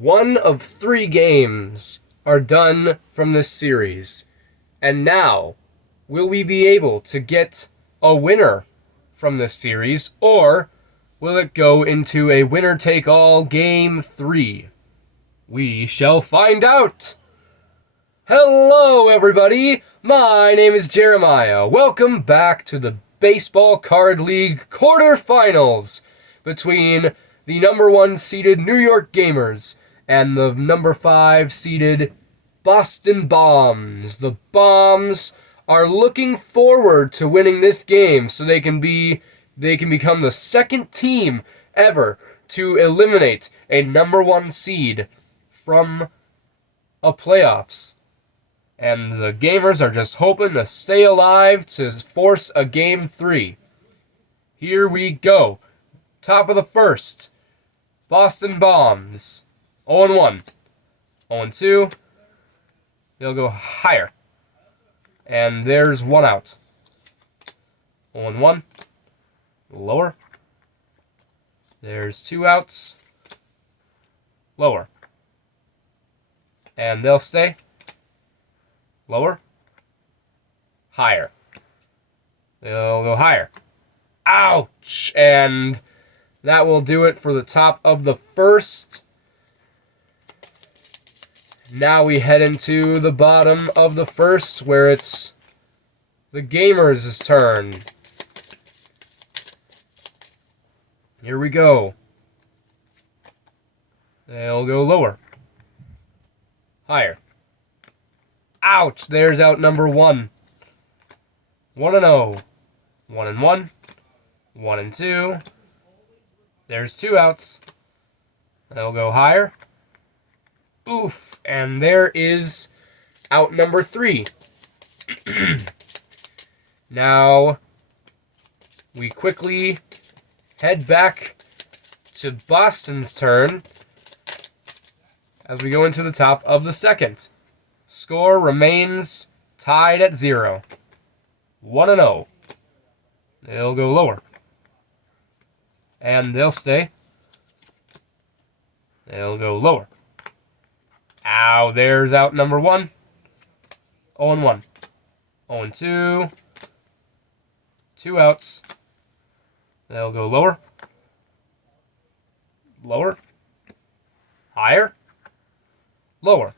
One of 3 games are done from this series. And now, will we be able to get a winner from this series, or will it go into a winner-take-all Game 3? We shall find out! Hello, everybody! My name is Jeremiah. Welcome back to the Baseball Card League quarterfinals between the number 1 seeded New York Gamers and the number 5 seeded Boston Bombs. The Bombs are looking forward to winning this game so they can become the second team ever to eliminate a number 1 seed from a playoffs. And the Gamers are just hoping to stay alive to force a Game 3. Here we go. Top of the first. Boston Bombs. 0-1. 0-2. They'll go higher. And there's 1 out. 0-1. Lower. There's 2 outs. Lower. And they'll stay. Lower. Higher. They'll go higher. Ouch! And that will do it for the top of the first. Now we head into the bottom of the first, where it's the Gamers' turn. Here we go. They'll go lower. Higher. Ouch! There's out number 1. 1-0. 1-1. 1-2. There's 2 outs. They'll go higher. Oof! And there is out number 3. Now, we quickly head back to Boston's turn as we go into the top of the second. Score remains tied at 0. 1-0. They'll go lower. And they'll stay. They'll go lower. Ow, there's out number 1. 0-1. 0-2. 2 outs. They'll go lower. Lower. Higher. Lower.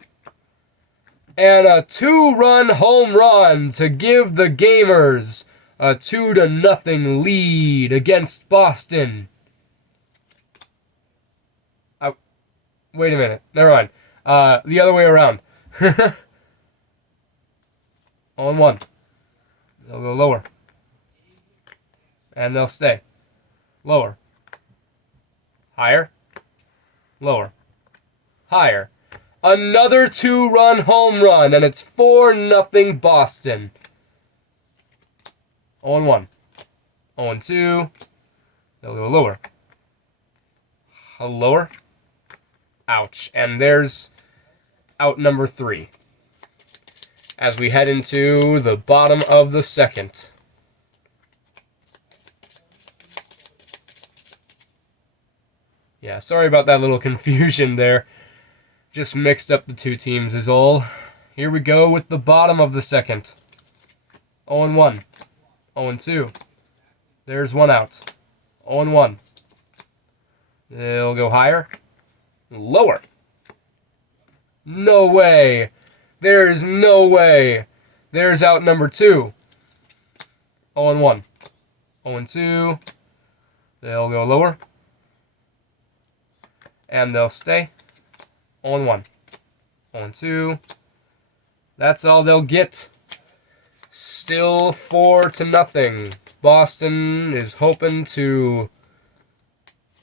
And a 2-run home run to give the Gamers a 2-0 lead against Boston. Wait a minute. Never mind. The other way around. 0-1. They'll go lower. And they'll stay. Lower. Higher. Lower. Higher. Another 2-run home run, and it's 4-0 Boston. 0-1. 0-2. They'll go lower. Lower. Ouch. And there's out number 3. As we head into the bottom of the second. Yeah, sorry about that little confusion there. Just mixed up the 2 teams is all. Here we go with the bottom of the second. 0-1. 0-2. There's 1 out. 0-1. They'll go higher. Lower. No way. There's no way. There's out number 2. 0-1. 0-2. They'll go lower. And they'll stay. 0-1. 0-2. That's all they'll get. Still 4-0. Boston is hoping to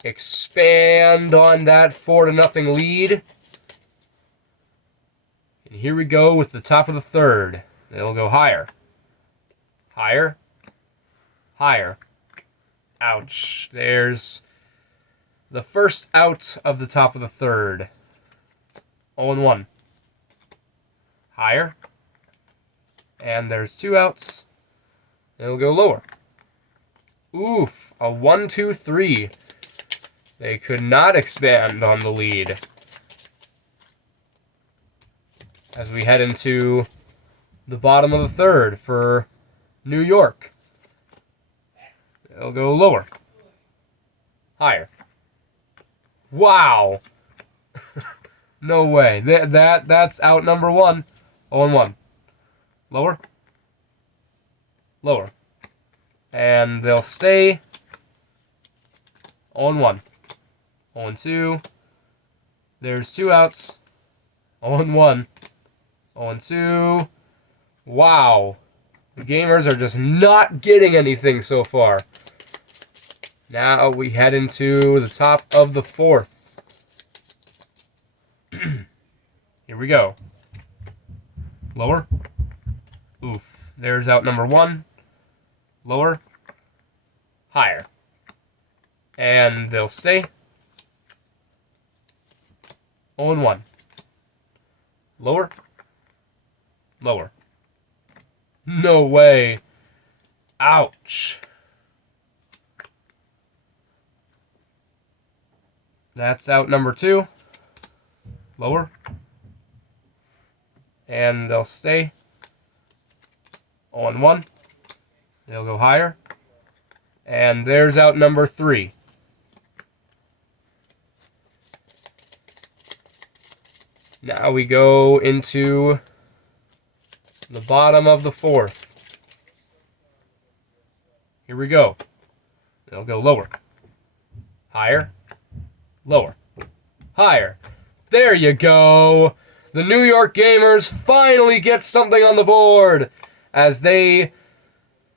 expand on that 4-0 lead. And here we go with the top of the third. They'll go higher. Higher. Higher. Ouch. There's the first out of the top of the third. 0-1. Higher. And there's 2 outs. They'll go lower. Oof. A 1-2-3. They could not expand on the lead. as we head into the bottom of the third for New York. They'll go lower. Higher. Wow. No way. That's out number 1. 0-1. Lower. Lower. And they'll stay. 0-1. 0-2. There's 2 outs. 0-1. 0-2. Wow. The Gamers are just not getting anything so far. Now we head into the top of the 4th. Here we go. Lower. Oof. There's out number 1. Lower. Higher. And they'll stay. 0-1. Lower. Lower. No way. Ouch. That's out number 2. Lower. And they'll stay. 0-1. They'll go higher. And there's out number 3. Now we go into the bottom of the 4th. Here we go. They'll go lower. Higher. Lower. Higher. There you go. The New York Gamers finally get something on the board as they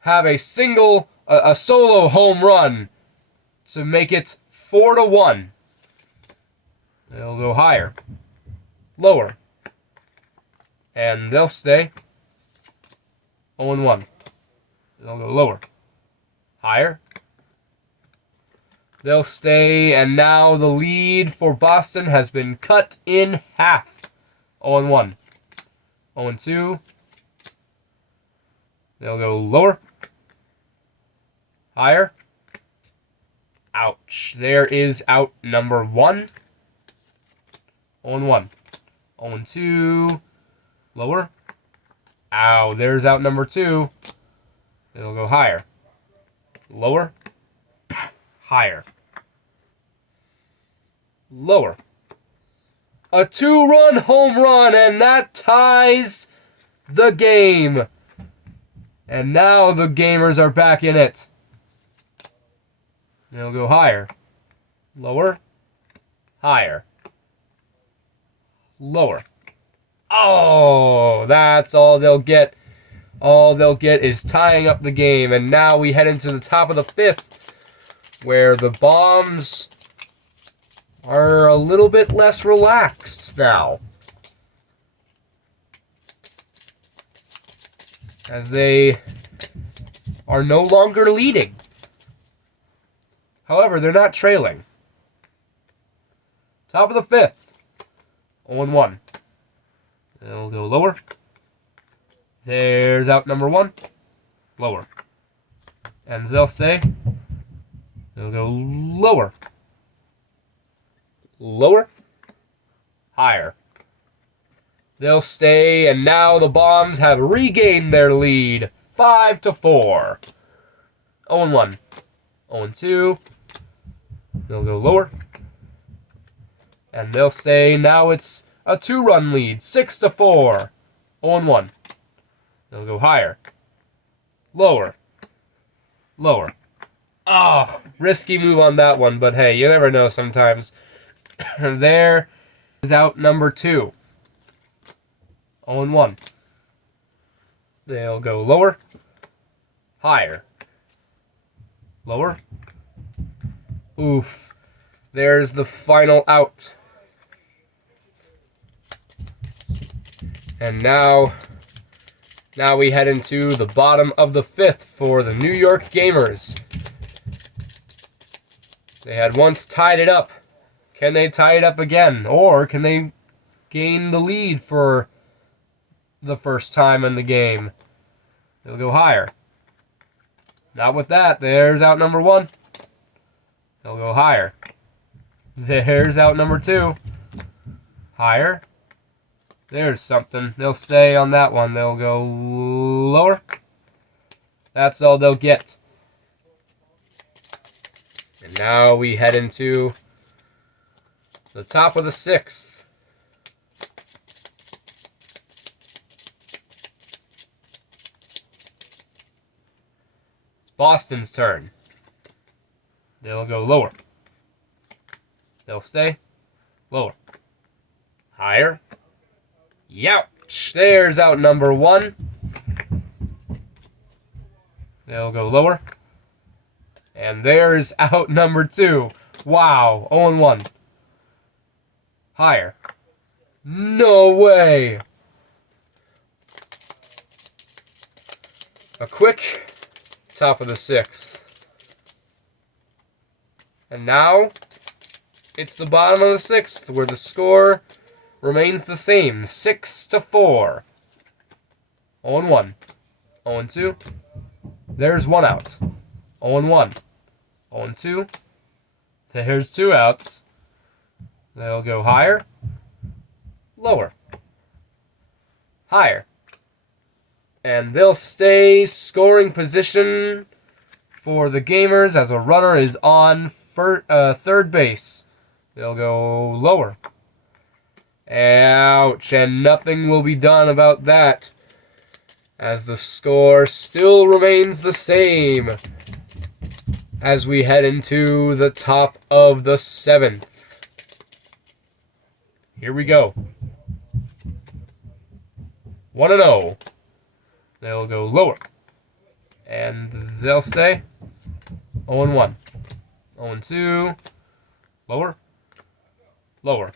have a solo home run to make it 4-1. They'll go higher. Lower. And they'll stay. 0-1. They'll go lower. Higher. They'll stay, and now the lead for Boston has been cut in half. 0-1. 0-2. They'll go lower. Higher. Ouch. There is out number 1. 0-1. 0-2. Lower. Ow. There's out number 2. They'll go higher. Lower. Higher. Lower. A 2-run home run, and that ties the game. And now the Gamers are back in it. They'll go higher. Lower. Higher. Lower. Oh, that's all they'll get. All they'll get is tying up the game. And now we head into the top of the 5th, where the Bombs are a little bit less relaxed now, as they are no longer leading. However, they're not trailing. Top of the 5th. 0-1. They'll go lower. There's out number 1. Lower. And they'll stay. They'll go lower. Lower. Higher. They'll stay, and now the Bombs have regained their lead. 5-4. 0-1. 0-2. They'll go lower. And they'll stay. Now it's a 2-run lead. 6-4. 0-1. They'll go higher. Lower. Lower. Oh, risky move on that one, but hey, you never know sometimes. There is out number 2. 0-1. They'll go lower. Higher. Lower. Oof. There's the final out. And now we head into the bottom of the 5th for the New York Gamers. They had once tied it up. Can they tie it up again? Or can they gain the lead for the first time in the game? They'll go higher. Not with that. There's out number 1. They'll go higher. There's out number 2. Higher. There's something. They'll stay on that one. They'll go lower. That's all they'll get. And now we head into the top of the 6th. It's Boston's turn. They'll go lower. They'll stay lower. Higher. Youch. There's out number 1. They'll go lower. And there's out number 2. Wow. 0-1. Higher. No way. A quick top of the 6th. And now it's the bottom of the 6th where the score remains the same. 6-4. 0-1. 0-2. There's 1 out. 0-1. 0-2. There's 2 outs. They'll go higher. Lower. Higher. And they'll stay scoring position for the Gamers as a runner is on third base. They'll go lower. Ouch, and nothing will be done about that, as the score still remains the same as we head into the top of the 7th. Here we go. 1-0. They'll go lower. And they'll stay 0-1. 0-2. Lower. Lower.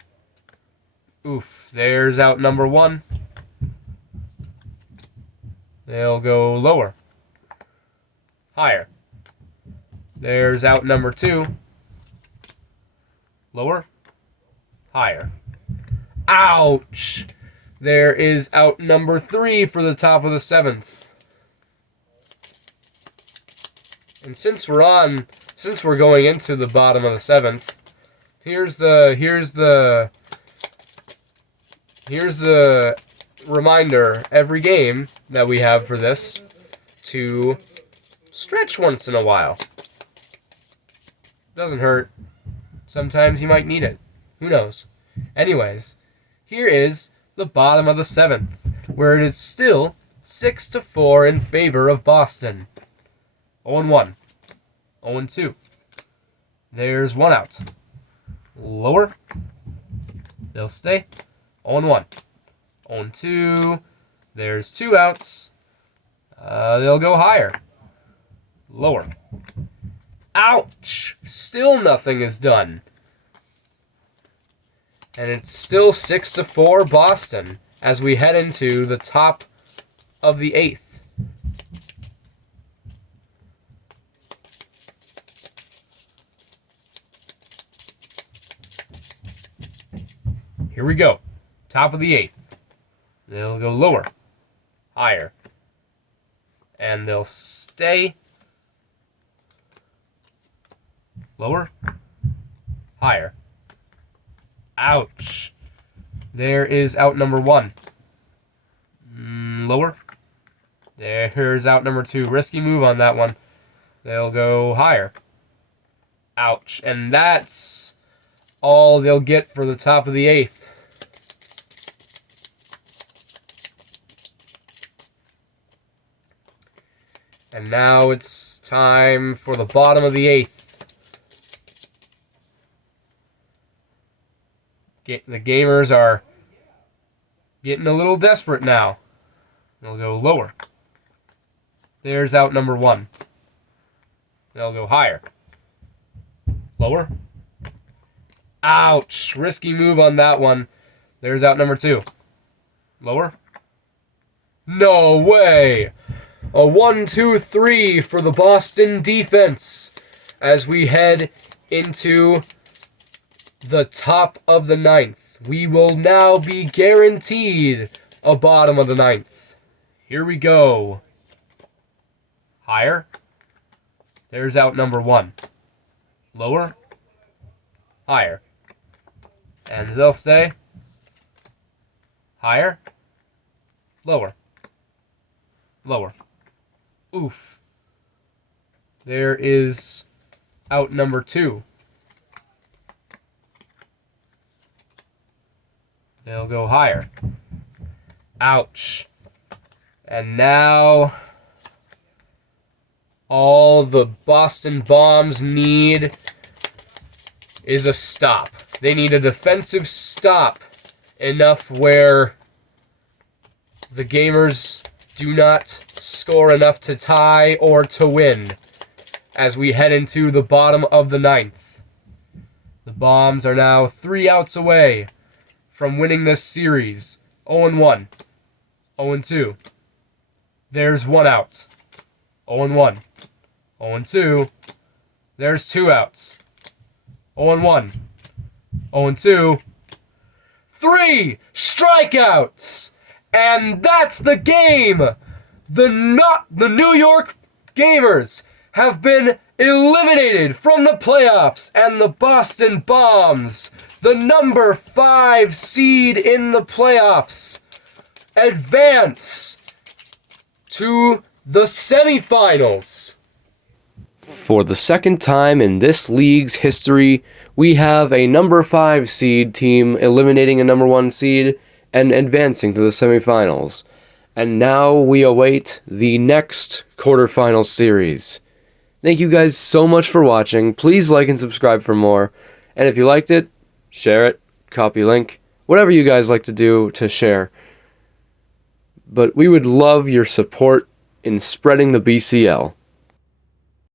Oof. There's out number 1. They'll go lower. Higher. There's out number 2. Lower. Higher. Ouch! There is out number 3 for the top of the 7th. And since we're going into the bottom of the 7th, here's the reminder every game that we have for this to stretch once in a while. Doesn't hurt. Sometimes you might need it. Who knows? Anyways, here is the bottom of the 7th, where it is still 6-4 in favor of Boston. 0-1. 0-2. There's 1 out. Lower. They'll stay. 0-1. 0-2. There's 2 outs. They'll go higher. Lower. Ouch! Still nothing is done. And it's still 6-4 Boston as we head into the top of the 8th. Here we go. Top of the 8th. They'll go lower. Higher. And they'll stay lower. Higher. Ouch. There is out number 1. Lower. There's out number 2. Risky move on that one. They'll go higher. Ouch. And that's all they'll get for the top of the 8th. And now it's time for the bottom of the 8th. The Gamers are getting a little desperate now. They'll go lower. There's out number 1. They'll go higher. Lower. Ouch. Risky move on that one. There's out number 2. Lower. No way. A 1-2-3 for the Boston defense as we head into the top of the 9th. We will now be guaranteed a bottom of the 9th. Here we go. Higher. There's out number 1. Lower. Higher. And they'll stay Higher. Lower. Lower. Oof. There is out number 2. They'll go higher. Ouch. And now all the Boston Bombs need is a stop. They need a defensive stop enough where the Gamers do not score enough to tie or to win as we head into the bottom of the 9th. The Bombs are now 3 outs away from winning this series. 0-1. 0-2. There's 1 out. 0-1. 0-2. There's 2 outs. 0-1. 0-2. 3 strikeouts! And that's the game! The New York Gamers have been eliminated from the playoffs, and the Boston Bombs, the number 5 seed in the playoffs, advance to the semifinals. For the second time in this league's history, we have a number 5 seed team eliminating a number 1 seed and advancing to the semifinals. And now we await the next quarterfinal series. Thank you guys so much for watching. Please like and subscribe for more. And if you liked it, share it, copy link, whatever you guys like to do to share. But we would love your support in spreading the BCL.